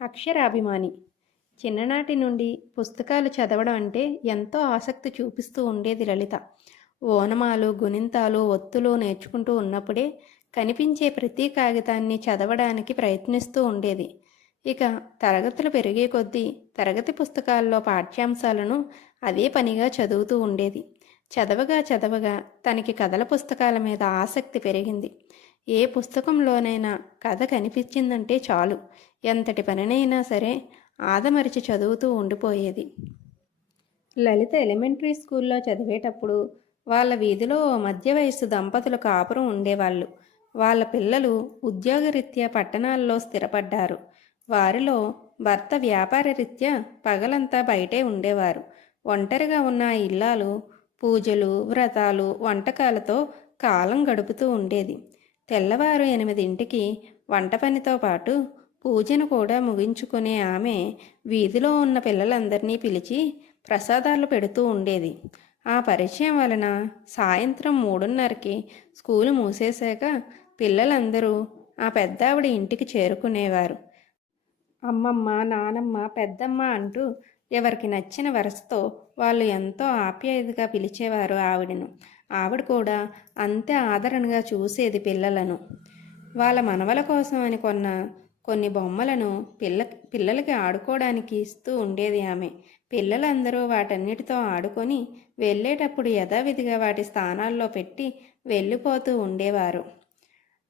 అక్షరాభిమాని. చిన్ననాటి నుండి పుస్తకాలు చదవడం అంటే ఎంతో ఆసక్తి చూపిస్తూ ఉండేది లలిత. ఓనమాలు గుణింతాలు ఒత్తులు నేర్చుకుంటూ ఉన్నప్పుడే కనిపించే ప్రతి కాగితాన్ని చదవడానికి ప్రయత్నిస్తూ ఉండేది. ఇక తరగతులు పెరిగే కొద్దీ తరగతి పుస్తకాల్లో పాఠ్యాంశాలను అదే పనిగా చదువుతూ ఉండేది. చదవగా చదవగా తనకి కథల పుస్తకాల మీద ఆసక్తి పెరిగింది. ఏ పుస్తకంలోనైనా కథ కనిపించిందంటే చాలు. ఎంతటి పనినైనా సరే ఆదమరిచి చదువుతూ ఉండిపోయేది. లలిత ఎలిమెంటరీ స్కూల్లో చదివేటప్పుడు వాళ్ళ వీధిలో ఓ మధ్య వయస్సు దంపతులు కాపురం ఉండేవాళ్ళు. వాళ్ళ పిల్లలు ఉద్యోగరీత్యా పట్టణాల్లో స్థిరపడ్డారు. వారిలో భర్త వ్యాపార రీత్యా పగలంతా బయటే ఉండేవారు. ఒంటరిగా ఉన్న ఆ ఇల్లాలు పూజలు వ్రతాలు వంటకాలతో కాలం గడుపుతూ ఉండేది. తెల్లవారు ఎనిమిదింటికి వంట పనితో పాటు పూజను కూడా ముగించుకునే ఆమె వీధిలో ఉన్న పిల్లలందరినీ పిలిచి ప్రసాదాలు పెడుతూ ఉండేది. ఆ పరిచయం వలన సాయంత్రం మూడున్నరకి స్కూలు మూసేశాక పిల్లలందరూ ఆ పెద్దావిడ ఇంటికి చేరుకునేవారు. అమ్మమ్మ నానమ్మ పెద్దమ్మ అంటూ ఎవరికి నచ్చిన వరసతో వాళ్ళు ఎంతో ఆప్యాయతగా పిలిచేవారు ఆవిడను. ఆవిడ కూడా అంతే ఆదరణగా చూసేది పిల్లలను. వాళ్ళ మనవల కోసం అని కొన్న కొన్ని బొమ్మలను పిల్ల పిల్లలకి ఆడుకోవడానికి ఇస్తూ ఉండేది ఆమె. పిల్లలందరూ వాటన్నిటితో ఆడుకొని వెళ్ళేటప్పుడు యథావిధిగా వాటి స్థానాల్లో పెట్టి వెళ్ళిపోతూ ఉండేవారు.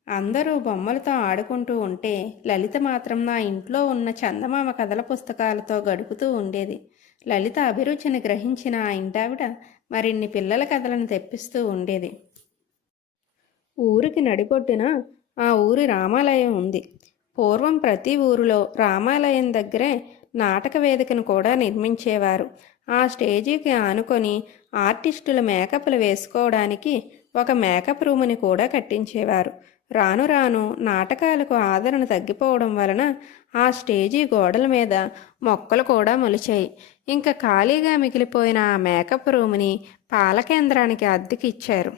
అందరూ బొమ్మలతో ఆడుకుంటూ ఉంటే లలిత మాత్రం నా ఇంట్లో ఉన్న చందమామ కథల పుస్తకాలతో గడుపుతూ ఉండేది. లలిత అభిరుచిని గ్రహించిన ఆ ఇంటావిడ మరిన్ని పిల్లల కథలను తెప్పిస్తూ ఉండేది. ఊరికి నడిపొడ్డున ఆ ఊరి రామాలయం ఉంది. పూర్వం ప్రతి ఊరిలో రామాలయం దగ్గరే నాటక వేదికను కూడా నిర్మించేవారు. ఆ స్టేజీకి ఆనుకొని ఆర్టిస్టుల మేకప్లు వేసుకోవడానికి ఒక మేకప్ రూముని కూడా కట్టించేవారు. రాను రాను నాటకాలకు ఆదరణ తగ్గిపోవడం వలన ఆ స్టేజీ గోడల మీద మొక్కలు కూడా మొలిచాయి. ఇంకా ఖాళీగా మిగిలిపోయిన ఆ మేకప్ రూమ్ని పాలకేంద్రానికి అద్దెకి ఇచ్చారు.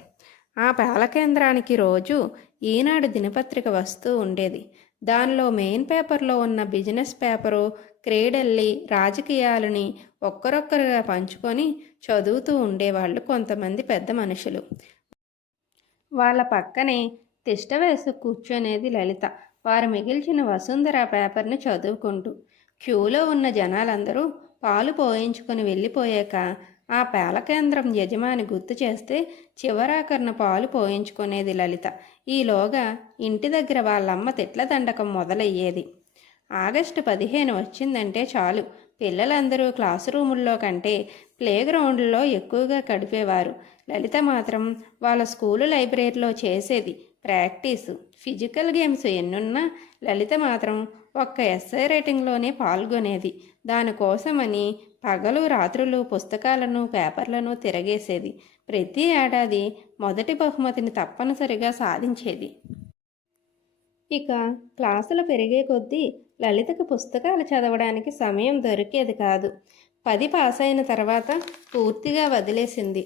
ఆ పాలకేంద్రానికి రోజు ఈనాడు దినపత్రిక వస్తూ ఉండేది. దానిలో మెయిన్ పేపర్లో ఉన్న బిజినెస్ పేపరు క్రీడల్ని రాజకీయాలని ఒక్కరొక్కరుగా పంచుకొని చదువుతూ ఉండేవాళ్ళు కొంతమంది పెద్ద మనుషులు. వాళ్ళ పక్కనే తిష్ట వయసు కూర్చునేది లలిత. వారు మిగిల్చిన వసుంధర పేపర్ని చదువుకుంటూ క్యూలో ఉన్న జనాలందరూ పాలు పోయించుకొని వెళ్ళిపోయాక ఆ పాలకేంద్రం యజమాని గుర్తు చేస్తే చివరాకరణ పాలు పోయించుకునేది లలిత. ఈలోగా ఇంటి దగ్గర వాళ్ళమ్మ తిట్ల దండకం మొదలయ్యేది. ఆగస్టు పదిహేను వచ్చిందంటే చాలు. పిల్లలందరూ క్లాస్ రూముల్లో కంటే ప్లే గ్రౌండ్లో ఎక్కువగా గడిపేవారు. లలిత మాత్రం వాళ్ళ స్కూలు లైబ్రరీలో చేసేది ప్రాక్టీసు ఫిజికల్ గేమ్స్ ఎన్నున్నా లలిత మాత్రం ఒక్క ఎస్ఐ రైటింగ్లోనే పాల్గొనేది. దానికోసమని పగలు రాత్రులు పుస్తకాలను పేపర్లను తిరగేసేది. ప్రతి ఏడాది మొదటి బహుమతిని తప్పనిసరిగా సాధించేది. ఇక క్లాసులు పెరిగే కొద్దీ లలితకు పుస్తకాలు చదవడానికి సమయం దొరికేది కాదు. పది పాస్ అయిన తర్వాత పూర్తిగా వదిలేసింది.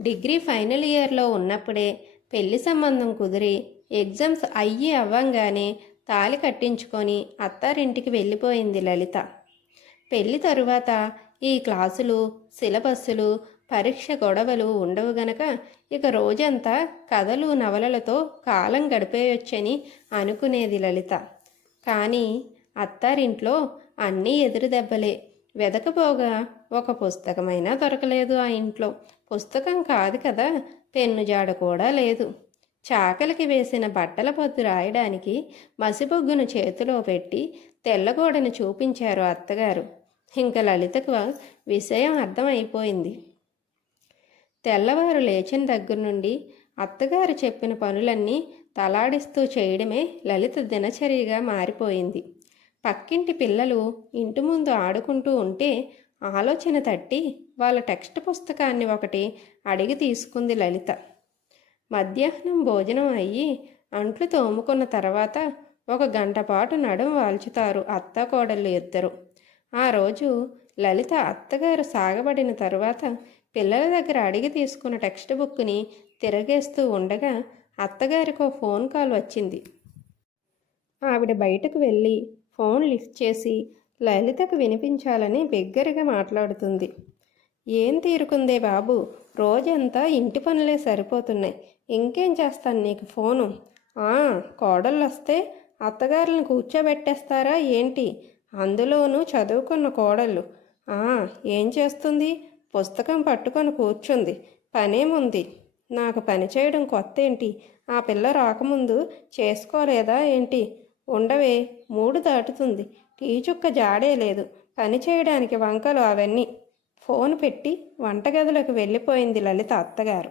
డిగ్రీ ఫైనల్ ఇయర్లో ఉన్నప్పుడే పెళ్ళి సంబంధం కుదిరి ఎగ్జామ్స్ అయ్యి అవ్వంగానే తాలి కట్టించుకొని అత్తారింటికి వెళ్ళిపోయింది లలిత. పెళ్ళి తరువాత ఈ క్లాసులు సిలబస్సులు పరీక్ష గొడవలు ఉండవు గనక ఇక రోజంతా కథలు నవలలతో కాలం గడిపేయొచ్చని అనుకునేది లలిత. కానీ అత్తారింట్లో అన్నీ ఎదురు దెబ్బలే. వెదకపోగా ఒక పుస్తకమైనా దొరకలేదు ఆ ఇంట్లో. పుస్తకం కాదు కదా పెన్ను జాడ కూడా లేదు. చాకలికి వేసిన బట్టల పొద్దు రాయడానికి మసిబొగ్గును చేతిలో పెట్టి తెల్లగోడను చూపించారు అత్తగారు. ఇంక లలితకు విషయం అర్థమైపోయింది. తెల్లవారు లేచిన దగ్గర నుండి అత్తగారు చెప్పిన పనులన్నీ తలాడిస్తూ చేయడమే లలిత దినచర్యగా మారిపోయింది. పక్కింటి పిల్లలు ఇంటి ముందు ఆడుకుంటూ ఉంటే ఆలోచన తట్టి వాళ్ళ టెక్స్ట్ పుస్తకాన్ని ఒకటి అడిగి తీసుకుంది లలిత. మధ్యాహ్నం భోజనం అయ్యి అంట్లు తోముకున్న తర్వాత ఒక గంట పాటు నడుం వాల్చుతారు అత్త కోడళ్ళు ఇద్దరు. ఆ రోజు లలిత అత్తగారు సాగబడిన తర్వాత పిల్లల దగ్గర అడిగి తీసుకున్న టెక్స్ట్ బుక్ని తిరగేస్తూ ఉండగా అత్తగారికి ఒక ఫోన్ కాల్ వచ్చింది. ఆవిడ బయటకు వెళ్ళి ఫోన్ లిఫ్ట్ చేసి లలితకు వినిపించాలని బిగ్గరగా మాట్లాడుతుంది. ఏం తీరుకుందే బాబు? రోజంతా ఇంటి పనులే సరిపోతున్నాయి. ఇంకేం చేస్తాను నీకు ఫోను? కోడళ్ళు వస్తే అత్తగారులను కూర్చోబెట్టేస్తారా ఏంటి? అందులోనూ చదువుకున్న కోడళ్ళు. ఏం చేస్తుంది? పుస్తకం పట్టుకొని కూర్చుంది. పనేముంది? నాకు పని చేయడం కొత్త ఏంటి ఆ పిల్ల రాకముందు చేసుకోలేదా ఏంటి? ఉండవే మూడు దాటుతుంది. టీ చుక్క జాడే లేదు. పని చేయడానికి వంకలు అవన్నీ. ఫోన్ పెట్టి వంటగదిలోకి వెళ్ళిపోయింది లలిత అత్తగారు.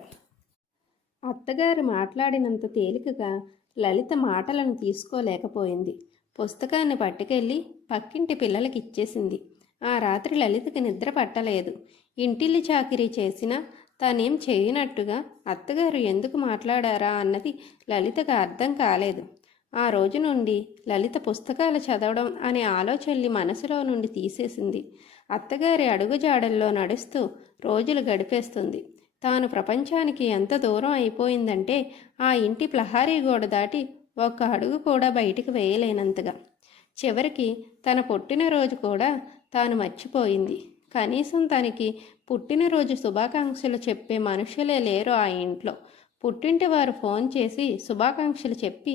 అత్తగారు మాట్లాడినంత తేలికగా లలిత మాటలను తీసుకోలేకపోయింది. పుస్తకాన్ని పట్టుకెళ్ళి పక్కింటి పిల్లలకి ఇచ్చేసింది. ఆ రాత్రి లలితకి నిద్ర పట్టలేదు. ఇంటిల్లి చాకిరీ చేసినా తానేం చేయనట్టుగా అత్తగారు ఎందుకు మాట్లాడారా అన్నది లలితకు అర్థం కాలేదు. ఆ రోజు నుండి లలిత పుస్తకాలు చదవడం అనే ఆలోచనని మనసులో నుండి తీసేసింది. అత్తగారి అడుగుజాడల్లో నడుస్తూ రోజులు గడిపేస్తుంది. తాను ప్రపంచానికి ఎంత దూరం అయిపోయిందంటే ఆ ఇంటి ప్రహారీ గోడ దాటి ఒక్క అడుగు కూడా బయటికి వేయలేనంతగా. చివరికి తన పుట్టినరోజు కూడా తాను మర్చిపోయింది. కనీసం తనకి పుట్టినరోజు శుభాకాంక్షలు చెప్పే మనుషులే లేరు ఆ ఇంట్లో. పుట్టింటి వారు ఫోన్ చేసి శుభాకాంక్షలు చెప్పి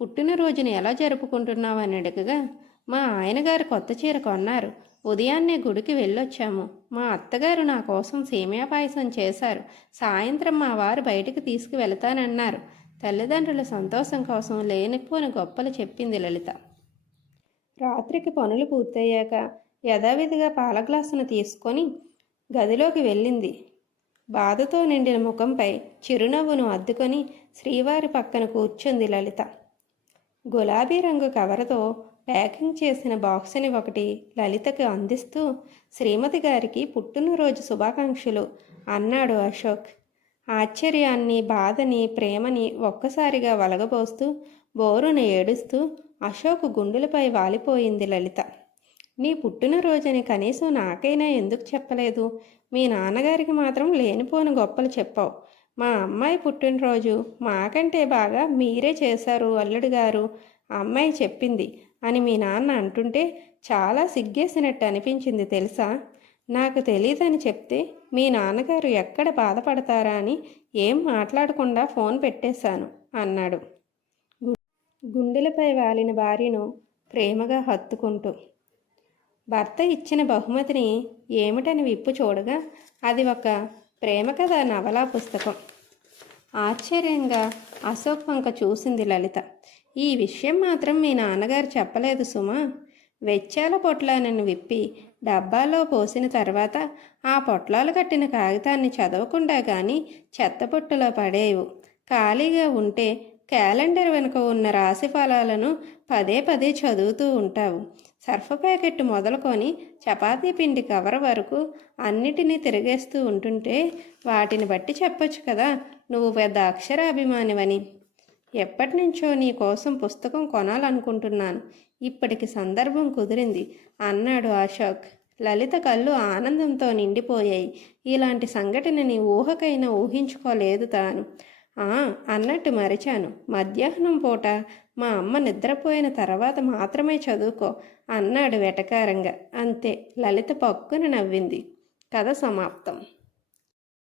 పుట్టినరోజుని ఎలా జరుపుకుంటున్నావని అడగగా మా ఆయనగారు కొత్త చీర కొన్నారు. ఉదయాన్నే గుడికి వెళ్ళొచ్చాము. మా అత్తగారు నా కోసం సేమియా పాయసం చేశారు. సాయంత్రం మా వారు బయటికి తీసుకువెళతానన్నారు. తల్లిదండ్రుల సంతోషం కోసం లేనిపోని గొప్పలు చెప్పింది లలిత. రాత్రికి పనులు పూర్తయ్యాక యథావిధిగా పాల గ్లాసును తీసుకొని గదిలోకి వెళ్ళింది. బాధతో నిండిన ముఖంపై చిరునవ్వును అద్దుకొని శ్రీవారి పక్కన కూర్చుంది లలిత. గులాబీ రంగు కవరతో ప్యాకింగ్ చేసిన బాక్సుని ఒకటి లలితకు అందిస్తూ శ్రీమతి గారికి పుట్టినరోజు శుభాకాంక్షలు అన్నాడు అశోక్. ఆశ్చర్యాన్ని బాధని ప్రేమని ఒక్కసారిగా వలగబోస్తూ బోరును ఏడుస్తూ అశోక్ గుండెలపై వాలిపోయింది లలిత. నీ పుట్టినరోజుని కనీసం నాకైనా ఎందుకు చెప్పలేదు? మీ నాన్నగారికి మాత్రం లేనిపోని గొప్పలు చెప్పావు. మా అమ్మాయి పుట్టినరోజు మాకంటే బాగా మీరే చేశారు అల్లుడు గారు అమ్మాయి చెప్పింది అని మీ నాన్న అంటుంటే చాలా సిగ్గేసినట్టు అనిపించింది తెలుసా? నాకు తెలియదని చెప్తే మీ నాన్నగారు ఎక్కడ బాధపడతారా అని ఏం మాట్లాడకుండా ఫోన్ పెట్టేశాను అన్నాడు. గుండెలపై వాలిన భార్యను ప్రేమగా హత్తుకుంటూ. భర్త ఇచ్చిన బహుమతిని ఏమిటని విప్పు చూడగా అది ఒక ప్రేమ కథ నవలా పుస్తకం. ఆశ్చర్యంగా అశోక్ వంక చూసింది లలిత. ఈ విషయం మాత్రం మీ నాన్నగారు చెప్పలేదు సుమా. వెచ్చాల పొట్లాలను విప్పి డబ్బాలో పోసిన తర్వాత ఆ పొట్లాలు కట్టిన కాగితాన్ని చదవకుండా కానీ చెత్తపొట్టులో పడేవు. ఖాళీగా ఉంటే క్యాలెండర్ వెనుక ఉన్న రాశి ఫలాలను పదే పదే చదువుతూ ఉంటావు. సర్ఫ్ ప్యాకెట్ మొదలుకొని చపాతీ పిండి కవర్ వరకు అన్నిటినీ తిరిగేస్తూ ఉంటుంటే వాటిని బట్టి చెప్పొచ్చు కదా నువ్వు పెద్ద అక్షరాభిమానివని. ఎప్పటి నుంచో నీ కోసం పుస్తకం కొనాలనుకుంటున్నాను. ఇప్పటికి సందర్భం కుదిరింది. అన్నాడు అశోక్. లలిత కళ్ళు ఆనందంతో నిండిపోయాయి. ఇలాంటి సంఘటనని ఊహకైనా ఊహించుకోలేదు తాను. అన్నట్టు మరిచాను. మధ్యాహ్నం పూట మా అమ్మ నిద్రపోయిన తర్వాత మాత్రమే చదువుకో అన్నాడు వెటకారంగా. అంతే. లలిత పక్కున నవ్వింది. కథ సమాప్తం.